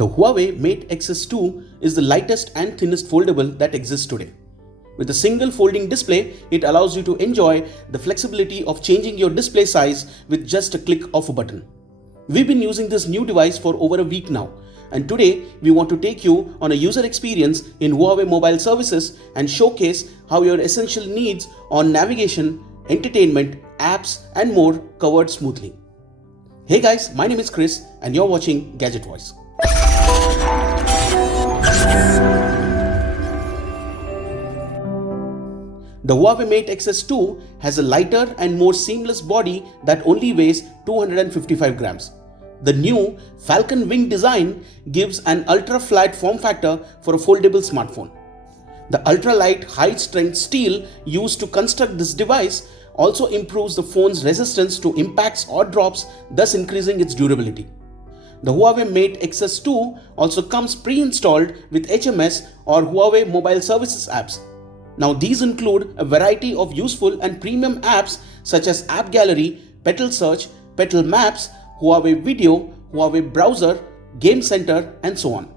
The HUAWEI Mate XS2 is the lightest and thinnest foldable that exists today. With a single folding display, it allows you to enjoy the flexibility of changing your display size with just a click of a button. We've been using this new device for over a week now, and today we want to take you on a user experience in HUAWEI mobile services and showcase how your essential needs on navigation, entertainment, apps and more covered smoothly. Hey guys, my name is Chris and you're watching Gadget Voice. The HUAWEI Mate XS2 has a lighter and more seamless body that only weighs 255 grams. The new Falcon Wing Design gives an ultra-flat form factor for a foldable smartphone. The ultra-light, high-strength steel used to construct this device also improves the phone's resistance to impacts or drops, thus increasing its durability. The HUAWEI Mate XS2 also comes pre-installed with HMS or Huawei Mobile Services apps. Now these include a variety of useful and premium apps such as AppGallery, Petal Search, Petal Maps, Huawei Video, Huawei Browser, Game Center and so on.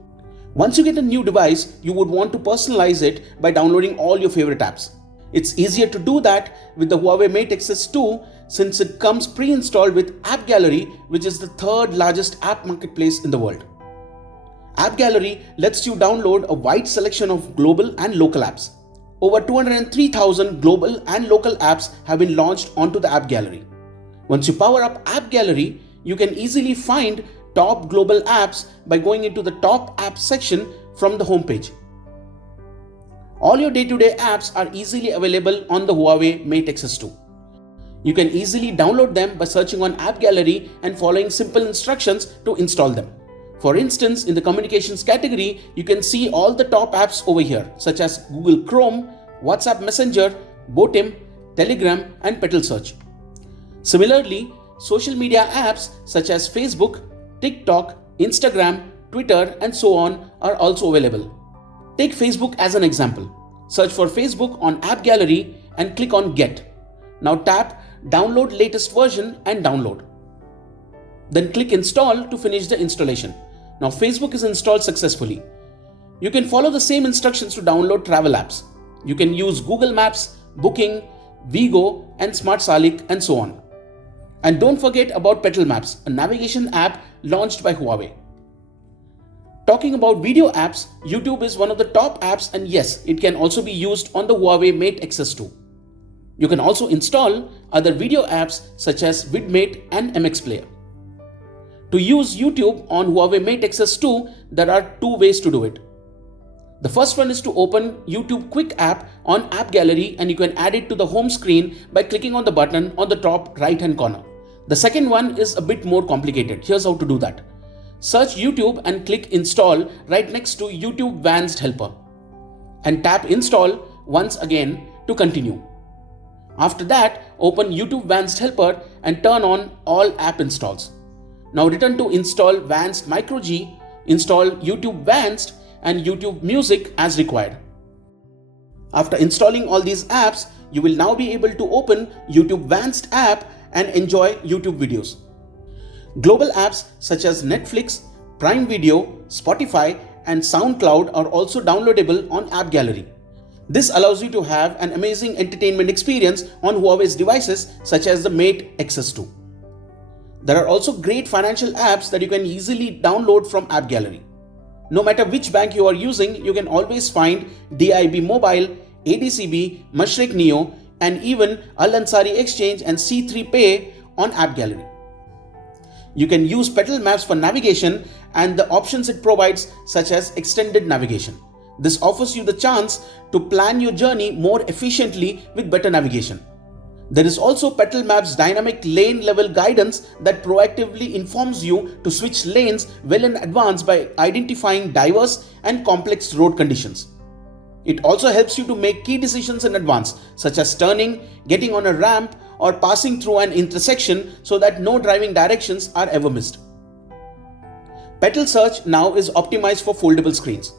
Once you get a new device, you would want to personalize it by downloading all your favorite apps. It's easier to do that with the HUAWEI Mate XS2 since it comes pre-installed with AppGallery, which is the third largest app marketplace in the world. AppGallery lets you download a wide selection of global and local apps. Over 203,000 global and local apps have been launched onto the AppGallery. Once you power up AppGallery, you can easily find top global apps by going into the top apps section from the homepage. All your day-to-day apps are easily available on the HUAWEI Mate XS2. You can easily download them by searching on AppGallery and following simple instructions to install them. For instance, in the communications category, you can see all the top apps over here, such as Google Chrome, WhatsApp Messenger, Botim, Telegram, and Petal Search. Similarly, social media apps such as Facebook, TikTok, Instagram, Twitter, and so on are also available. Take Facebook as an example. Search for Facebook on AppGallery and click on Get. Now tap Download latest version and download. Then click Install to finish the installation. Now Facebook is installed successfully. You can follow the same instructions to download travel apps. You can use Google Maps, Booking, Vigo and Smart Salik and so on. And don't forget about Petal Maps, a navigation app launched by HUAWEI. Talking about video apps, YouTube is one of the top apps and yes, it can also be used on the HUAWEI Mate XS2. You can also install other video apps such as VidMate and MX Player. To use YouTube on HUAWEI Mate XS2, there are two ways to do it. The first one is to open YouTube Quick app on AppGallery and you can add it to the home screen by clicking on the button on the top right hand corner. The second one is a bit more complicated. Here's how to do that. Search YouTube and click Install right next to YouTube Advanced Helper and tap Install once again to continue. After that, open YouTube Advanced Helper and turn on all app installs. Now return to install Advanced Micro G, install YouTube Advanced and YouTube Music as required. After installing all these apps, you will now be able to open YouTube Advanced app and enjoy YouTube videos. Global apps such as Netflix, Prime Video, Spotify and SoundCloud are also downloadable on AppGallery. This allows you to have an amazing entertainment experience on Huawei's devices such as the Mate XS2. There are also great financial apps that you can easily download from AppGallery. No matter which bank you are using, you can always find DIB Mobile, ADCB, Mashreq Neo and even Al Ansari Exchange and C3 Pay on AppGallery. You can use Petal Maps for navigation and the options it provides such as extended navigation. This offers you the chance to plan your journey more efficiently with better navigation. There is also Petal Maps dynamic lane level guidance that proactively informs you to switch lanes well in advance by identifying diverse and complex road conditions. It also helps you to make key decisions in advance, such as turning, getting on a ramp, or passing through an intersection so that no driving directions are ever missed. Petal Search now is optimized for foldable screens.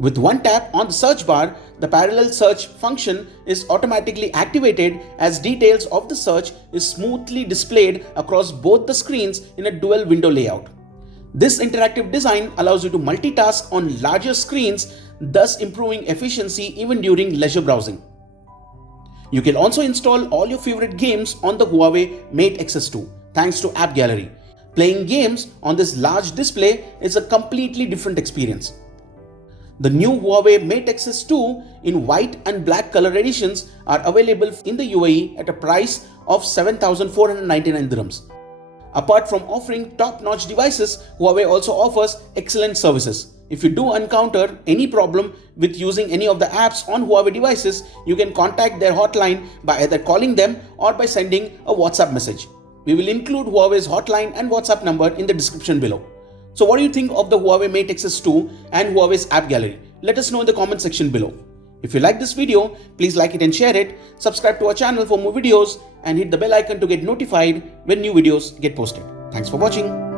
With one tap on the search bar, the parallel search function is automatically activated as details of the search is smoothly displayed across both the screens in a dual window layout. This interactive design allows you to multitask on larger screens, thus improving efficiency even during leisure browsing. You can also install all your favorite games on the HUAWEI Mate XS 2 thanks to AppGallery. Playing games on this large display is a completely different experience. The new HUAWEI Mate XS 2 in white and black color editions are available in the UAE at a price of 7,499 dirhams. Apart from offering top-notch devices, HUAWEI also offers excellent services. If you do encounter any problem with using any of the apps on HUAWEI devices, you can contact their hotline by either calling them or by sending a WhatsApp message. We will include HUAWEI's hotline and WhatsApp number in the description below. So what do you think of the HUAWEI Mate XS 2 and HUAWEI's AppGallery? Let us know in the comment section below. If you like this video, please like it and share it, subscribe to our channel for more videos and hit the bell icon to get notified when new videos get posted. Thanks for watching.